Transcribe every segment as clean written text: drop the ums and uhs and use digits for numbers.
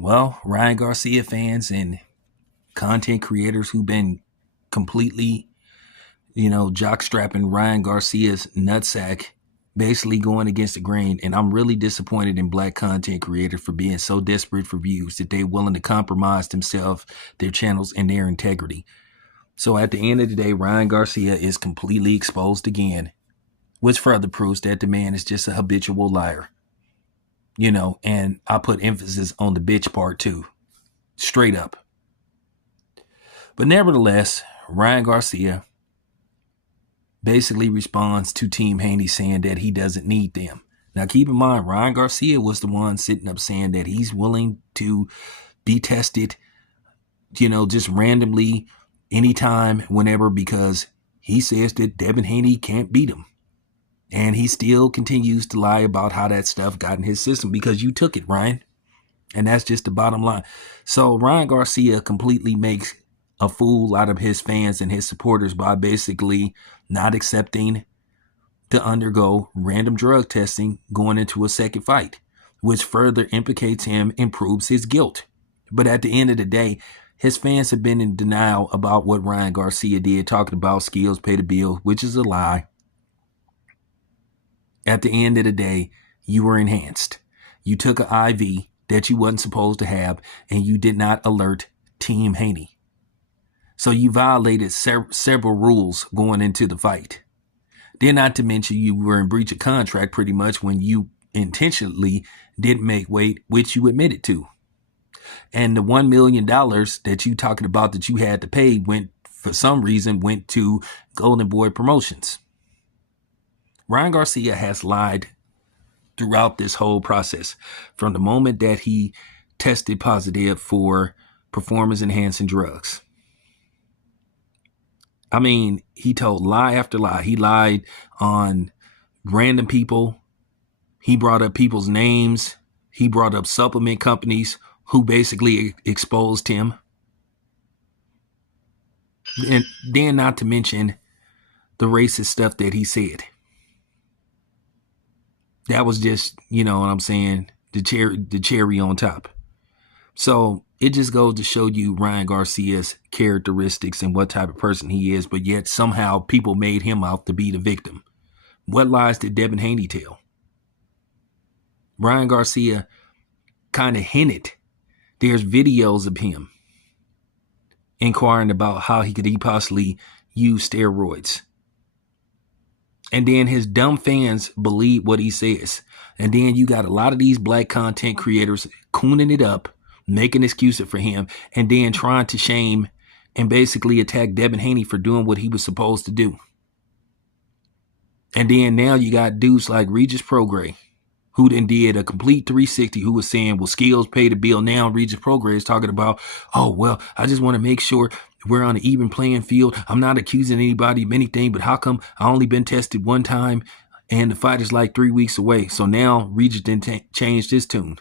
Well, Ryan Garcia fans and content creators who've been completely, jockstrapping Ryan Garcia's nutsack, basically going against the grain. And I'm really disappointed in black content creators for being so desperate for views that they're willing to compromise themselves, their channels, and their integrity. So at the end of the day, Ryan Garcia is completely exposed again, which further proves that the man is just a habitual liar. And I put emphasis on the bitch part too, straight up. But nevertheless, Ryan Garcia basically responds to Team Haney saying that he doesn't need them. Now, keep in mind, Ryan Garcia was the one sitting up saying that he's willing to be tested, just randomly, anytime, whenever, because he says that Devin Haney can't beat him. And he still continues to lie about how that stuff got in his system because you took it, Ryan. And that's just the bottom line. So Ryan Garcia completely makes a fool out of his fans and his supporters by basically not accepting to undergo random drug testing going into a second fight, which further implicates him and proves his guilt. But at the end of the day, his fans have been in denial about what Ryan Garcia did, talking about skills pay the bill, which is a lie. At the end of the day, you were enhanced. You took an IV that you wasn't supposed to have, and you did not alert Team Haney. So you violated several rules going into the fight. Then not to mention you were in breach of contract pretty much when you intentionally didn't make weight, which you admitted to. And the $1 million that you talking about that you had to pay for some reason went to Golden Boy Promotions. Ryan Garcia has lied throughout this whole process from the moment that he tested positive for performance-enhancing drugs. I mean, he told lie after lie. He lied on random people. He brought up people's names. He brought up supplement companies who basically exposed him. And then not to mention the racist stuff that he said. That was just, you know what I'm saying, the cherry on top. So it just goes to show you Ryan Garcia's characteristics and what type of person he is, but yet somehow people made him out to be the victim. What lies did Devin Haney tell? Ryan Garcia kind of hinted. There's videos of him inquiring about how he could possibly use steroids. And then his dumb fans believe what he says. And then you got a lot of these black content creators cooning it up, making excuses for him, and then trying to shame and basically attack Devin Haney for doing what he was supposed to do. And then now you got dudes like Regis Prograis, who then did a complete 360, who was saying, well, skills pay the bill. Now Regis Prograis is talking about, oh, well, I just want to make sure we're on an even playing field. I'm not accusing anybody of anything, but how come I only been tested one time and the fight is like 3 weeks away? So now Regis didn't change his tune.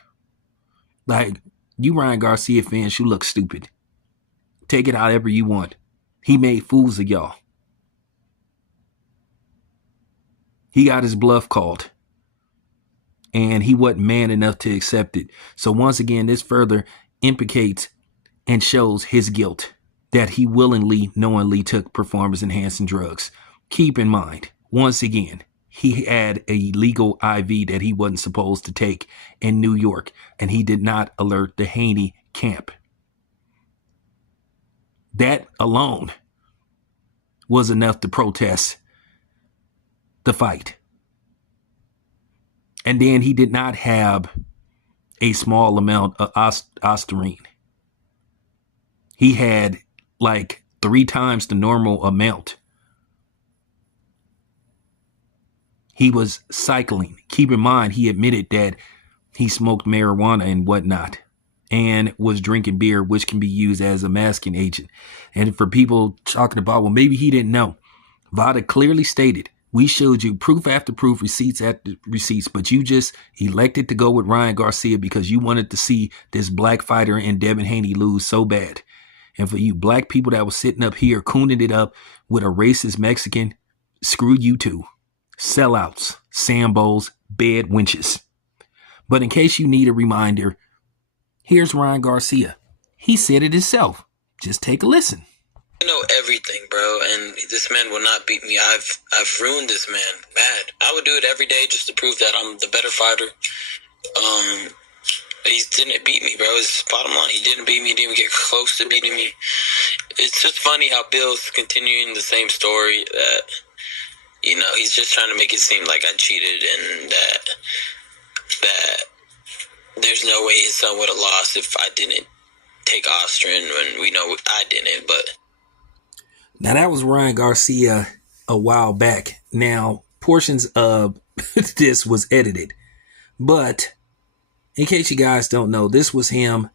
Like, you Ryan Garcia fans, you look stupid. Take it however you want. He made fools of y'all. He got his bluff called. And he wasn't man enough to accept it. So once again, this further implicates and shows his guilt that he willingly, knowingly took performance-enhancing drugs. Keep in mind, once again, he had a legal IV that he wasn't supposed to take in New York, and he did not alert the Haney camp. That alone was enough to protest the fight. And then he did not have a small amount of ostarine. He had like 3 times the normal amount. He was cycling. Keep in mind, he admitted that he smoked marijuana and whatnot and was drinking beer, which can be used as a masking agent. And for people talking about, well, maybe he didn't know, Vada clearly stated, we showed you proof after proof, receipts after receipts, but you just elected to go with Ryan Garcia because you wanted to see this black fighter and Devin Haney lose so bad. And for you black people that was sitting up here cooning it up with a racist Mexican, screw you too. Sellouts, Sambos, bed wenches. But in case you need a reminder, Here's Ryan Garcia. He said it himself. Just take a listen. I know everything, bro, and this man will not beat me. I've ruined this man bad. I would do it every day just to prove that I'm the better fighter. He didn't beat me, bro. It's bottom line. He didn't beat me. He didn't even get close to beating me. It's just funny how Bill's continuing the same story that, he's just trying to make it seem like I cheated and that there's no way his son would have lost if I didn't take Ostrin when we know I didn't, but... Now, that was Ryan Garcia a while back. Now, portions of this was edited. But in case you guys don't know, this was him,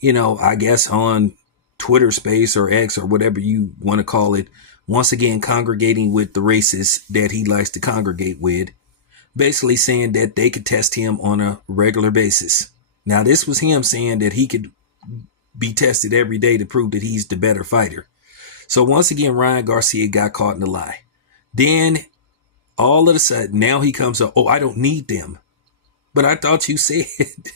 I guess on Twitter Space or X or whatever you want to call it, once again congregating with the racists that he likes to congregate with, basically saying that they could test him on a regular basis. Now, this was him saying that he could be tested every day to prove that he's the better fighter. So once again, Ryan Garcia got caught in the lie. Then all of a sudden, now he comes up, I don't need them. But I thought you said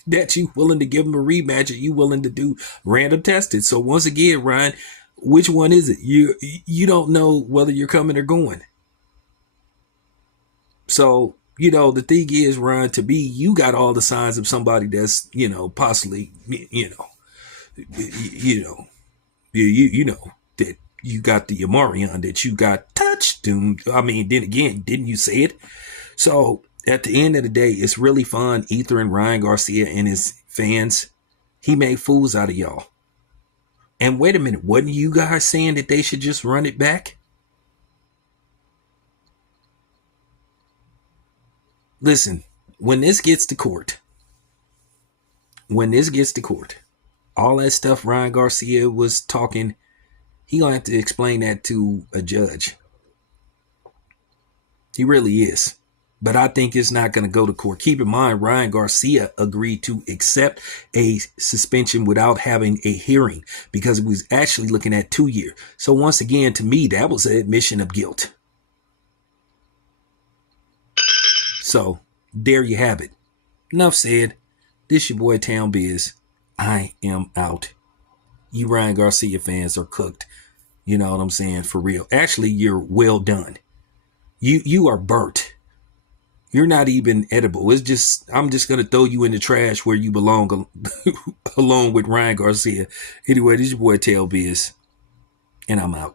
that you willing to give him a rematch and you willing to do random testing. So once again, Ryan, which one is it? You don't know whether you're coming or going. So, the thing is, Ryan, to me, you got all the signs of somebody that's, possibly, that you got the Amarion, that you got touched. I mean, then again, didn't you say it? So at the end of the day, it's really fun. Ether and Ryan Garcia and his fans, he made fools out of y'all. And wait a minute, wasn't you guys saying that they should just run it back? Listen, when this gets to court, all that stuff Ryan Garcia was talking, he gonna have to explain that to a judge. He really is. But I think it's not going to go to court. Keep in mind, Ryan Garcia agreed to accept a suspension without having a hearing because he was actually looking at 2 years. So once again, to me, that was an admission of guilt. So there you have it. Enough said. This your boy Town Biz. I am out. You Ryan Garcia fans are cooked. You know what I'm saying? For real. Actually, you're well done. You are burnt. You're not even edible. It's just, I'm just going to throw you in the trash where you belong along with Ryan Garcia. Anyway, this is your boy Tail Biz, and I'm out.